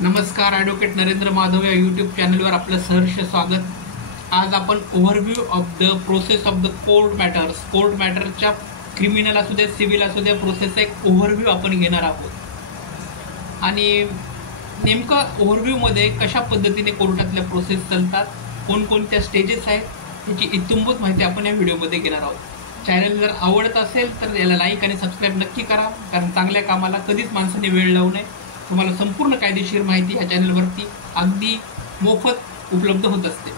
नमस्कार, ॲडव्होकेट नरेंद्र माधव या यूट्यूब चॅनलवर आपलं सहर्ष स्वागत. आज आपण overview of the process of the court matters, court मॅटरच्या क्रिमिनल असू द्या, सिव्हिल असू द्या, प्रोसेसचा एक ओव्हरव्ह्यू आपण घेणार आहोत. आणि नेमकं ओव्हरव्ह्यूमध्ये कशा पद्धतीने कोर्टातल्या प्रोसेस चालतात, कोणकोणत्या स्टेजेस आहेत याची इत्तुंभूत माहिती आपण या व्हिडिओमध्ये घेणार आहोत. चॅनल जर आवडत असेल तर याला लाईक आणि सबस्क्राईब नक्की करा, कारण चांगल्या कामाला कधीच माणसाने वेळ लावू नये. तुम्हाला संपूर्ण कायदेशीर माहिती या चॅनलवरती अगदी मोफत उपलब्ध होत असते.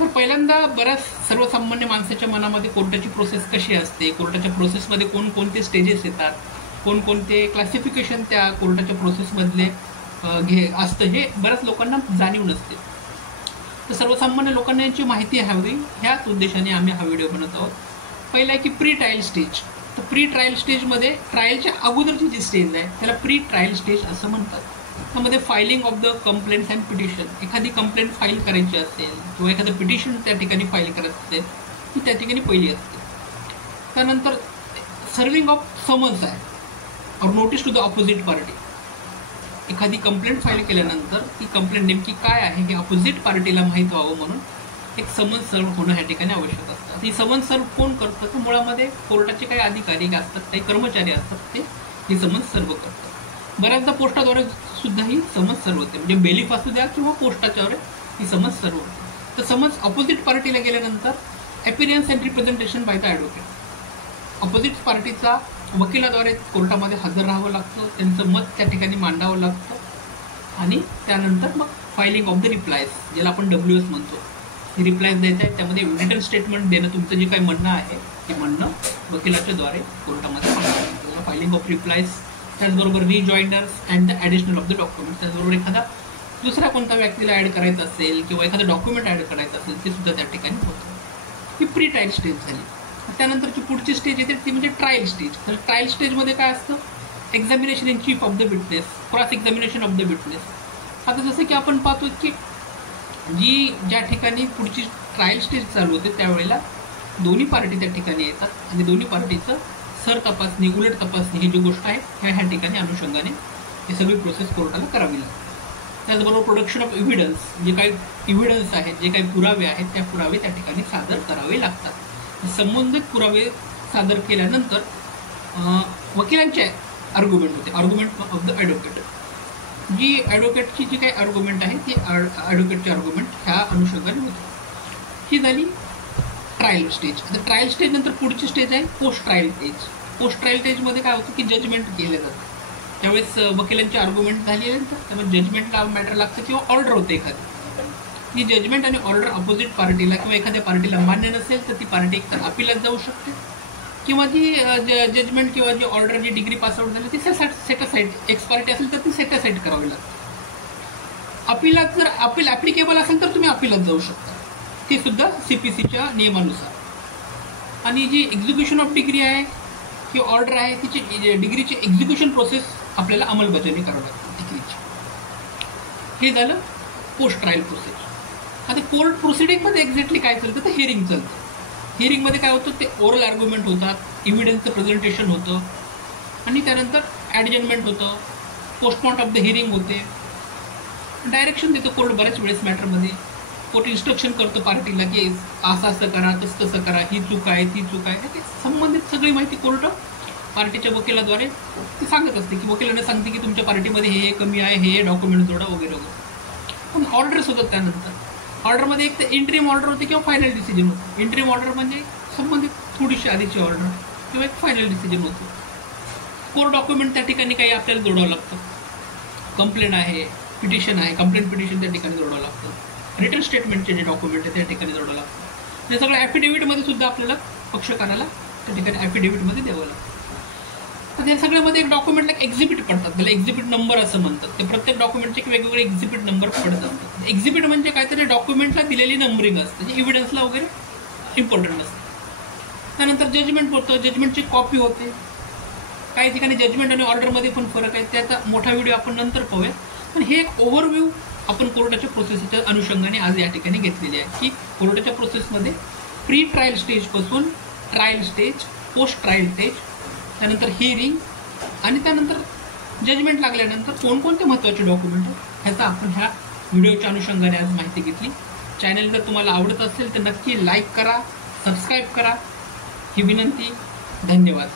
तर पहिल्यांदा बऱ्याच सर्वसामान्य माणसाच्या मनामध्ये कोर्टाची प्रोसेस कशी असते, कोर्टाच्या प्रोसेसमध्ये कोणकोणते स्टेजेस येतात, कोणकोणते क्लासिफिकेशन त्या कोर्टाच्या प्रोसेसमधले असतं, हे बऱ्याच लोकांना जाणीव नसते. तर सर्वसामान्य लोकांना याची माहिती हवी, ह्याच उद्देशाने आम्ही हा व्हिडिओ बनवत आहोत. पहिला आहे की प्री ट्रायल स्टेज. तर प्री ट्रायल स्टेजमध्ये ट्रायलच्या अगोदरची जी स्टेज आहे त्याला प्री ट्रायल स्टेज असं म्हणतात. त्यामध्ये filing of the complaints and petition, एखादी कंप्लेंट फाईल करायची असेल किंवा एखादं पिटिशन त्या ठिकाणी फाईल करायचं असेल ती त्या ठिकाणी पहिली असते. त्यानंतर सर्विंग ऑफ समन्स आहे और notice to the opposite party. एखादी कंप्लेंट फाईल केल्यानंतर ती कंप्लेंट नेमकी काय आहे हे अपोजिट पार्टीला माहीत व्हावं म्हणून एक समन्स सर्व होणं ह्या ठिकाणी आवश्यक असतं. ही समन्स सर्व कोण करतं, तर मुळामध्ये कोर्टाचे काही अधिकारी असतात, काही कर्मचारी असतात, ते ही समन्स सर्व करतात. बऱ्याचदा पोस्टाद्वारे सुद्धा ही समन्स सर्व होते, म्हणजे बेलीफ असू द्या किंवा पोस्टाच्यावर ही समन्स सर्व होते. तर समन्स अपोजिट पार्टीला गेल्यानंतर appearance and representation by the advocate. Opposite पार्टीचा वकिलाद्वारे कोर्टामध्ये हजर राहावं लागतं, त्यांचं मत त्या ठिकाणी मांडावं लागतं आणि त्यानंतर मग फायलिंग ऑफ द रिप्लायज, ज्याला आपण WS म्हणतो, हे रिप्लायज द्यायचं आहे. त्यामध्ये रिटन स्टेटमेंट देणं, तुमचं जे काही म्हणणं आहे ते म्हणणं वकिलाच्या द्वारे कोर्टामध्ये मांडावं. फायलिंग ऑफ रिप्लायज, त्याचबरोबर rejoinders and the additional of the documents. त्याचबरोबर एखादा दुसऱ्या कोणत्या व्यक्तीला ॲड करायचं असेल किंवा एखादं डॉक्युमेंट ॲड करायचं असेल ते सुद्धा त्या ठिकाणी होतं. ही प्री ट्रायल स्टेज झाली. त्यानंतरची पुढची स्टेज येते ती म्हणजे ट्रायल स्टेज. तर ट्रायल स्टेजमध्ये काय असतं, examination in chief of the witness, cross examination of the witness. आता जसं की आपण पाहतो की ज्या ठिकाणी पुढची ट्रायल स्टेज चालू होते त्यावेळेला दोन्ही पार्टी त्या ठिकाणी येतात आणि दोन्ही पार्टीचं सर तपासणी, उलट तपासणी ही जी गोष्ट आहे ह्या ठिकाणी अनुषंगाने ही सगळी प्रोसेस कोर्टाला करावी लागते. त्याचबरोबर प्रोडक्शन ऑफ एव्हिडन्स, जे काही एव्हिडन्स आहेत, जे काही पुरावे आहेत, त्या पुरावे त्या ठिकाणी सादर करावे लागतात. संबंधित पुरावे सादर केल्यानंतर वकिलांचे आर्ग्युमेंट होते, आर्ग्युमेंट ऑफ द ॲडव्होकेट. जी ॲडव्होकेटची जी काही आर्ग्युमेंट आहे ती ॲडव्होकेटची आर्ग्युमेंट ह्या अनुषंगाने होते. ही झाली ट्रायल स्टेज. आता ट्रायल स्टेज नंतर पुढची स्टेज आहे post trial stage. Post trial स्टेजमध्ये काय होतं की जजमेंट केलं जातं. त्यावेळेस वकिलांची आर्ग्युमेंट झाल्यानंतर त्यामुळे जजमेंटला मॅटर लागतं किंवा ऑर्डर होते एखादी. ही जजमेंट आणि ऑर्डर अपोजिट पार्टीला किंवा एखाद्या पार्टीला मान्य नसेल तर ती पार्टी एकतर अपिलात जाऊ शकते किंवा जी जजमेंट किंवा जी ऑर्डर, जी डिग्री पासआउट झाली ती सेटासाईड, एक्स पार्टी असेल तर ती सेटासाईड करावी लागते. अपिलात जर ॲप्लिकेबल असेल तर तुम्ही अपिलात जाऊ शकता, ती सुद्धा CPCच्या नियमानुसार. आणि जी एक्झिक्युशन ऑफ डिग्री आहे किंवा ऑर्डर आहे तिची डिग्रीची एक्झिक्युशन प्रोसेस आपल्याला अंमलबजावणी करावी लागते डिग्रीची. हे झालं पोस्ट ट्रायल प्रोसेस. आता कोर्ट प्रोसिडिंगमध्ये एक्झॅक्टली काय चालतं तर हिअरिंग चालतं. हिअरिंगमध्ये काय होतं ते ओरल आर्ग्युमेंट होतात, एव्हिडन्सचं प्रेझेंटेशन होतं आणि त्यानंतर ॲडजमेंट होतं, पोस्टमॉर्टम ऑफ द हिअरिंग होते, डायरेक्शन देतो कोर्ट. बऱ्याच वेळेस मॅटरमध्ये कोर्ट इन्स्ट्रक्शन करतो पार्टीला की असं असं करा, तसं तसं करा, ही चूक आहे, ती चूक आहे. ते संबंधित सगळी माहिती कोर्ट पार्टीच्या वकिलाद्वारे ती सांगत असते की वकिलांना सांगते की तुमच्या पार्टीमध्ये हे कमी आहे, हे डॉक्युमेंट जोडा वगैरे वगैरे. पण ऑर्डर्स होतात त्यानंतर. ऑर्डरमध्ये एक तर इंट्रीम ऑर्डर होते किंवा फायनल डिसिजन होतं. इंट्रीम ऑर्डर म्हणजे संबंधित थोडीशी आधीची ऑर्डर किंवा एक फायनल डिसिजन होतं. कोर डॉक्युमेंट त्या ठिकाणी काही आपल्याला जोडावं लागतं. कंप्लेंट आहे, पिटिशन आहे, कंप्लेंट पिटिशन त्या ठिकाणी जोडावं लागतं. रिटन स्टेटमेंटचे जे डॉक्युमेंट आहे त्या ठिकाणी जोडावं लागतं. हे सगळं ॲफिडेव्हिटमध्ये सुद्धा आपल्याला पक्षकाराला त्या ठिकाणी ॲफिडेव्हिटमध्ये द्यावं लागतं. तर या सगळ्यामध्ये एक डॉक्युमेंटला एक्झिबिट पडतात, त्याला एक्झिबिट नंबर असं म्हणतात. ते प्रत्येक डॉक्युमेंटचे एक वेगवेगळे एक्झिबिट नंबर पडतात. एक्झिबिट म्हणजे काहीतरी डॉक्युमेंटला दिलेली नंबरिंग असते, जे एव्हिडन्सला वगैरे इम्पॉर्टंट असते. त्यानंतर जजमेंट होतं, जजमेंटची कॉपी होते. काही ठिकाणी जजमेंट आणि ऑर्डरमध्ये पण फरक आहे, त्याचा मोठा व्हिडिओ आपण नंतर पाहूया. पण हे एक ओव्हरव्ह्यू आपण कोर्टाच्या प्रोसेसच्या अनुषंगाने आज या ठिकाणी घेतलेली आहे की कोर्टाच्या प्रोसेसमध्ये प्री ट्रायल स्टेजपासून trial stage, post trial stage, त्यानंतर हिअरिंग आणि त्यानंतर जजमेंट लागल्यानंतर कोणकोणते महत्त्वाचे डॉक्युमेंट आहेत ह्याचा आपण ह्या व्हिडिओच्या अनुषंगाने आज माहिती घेतली. चॅनल जर तुम्हाला आवडत असेल तर नक्की लाईक करा, सबस्क्राईब करा ही विनंती. धन्यवाद.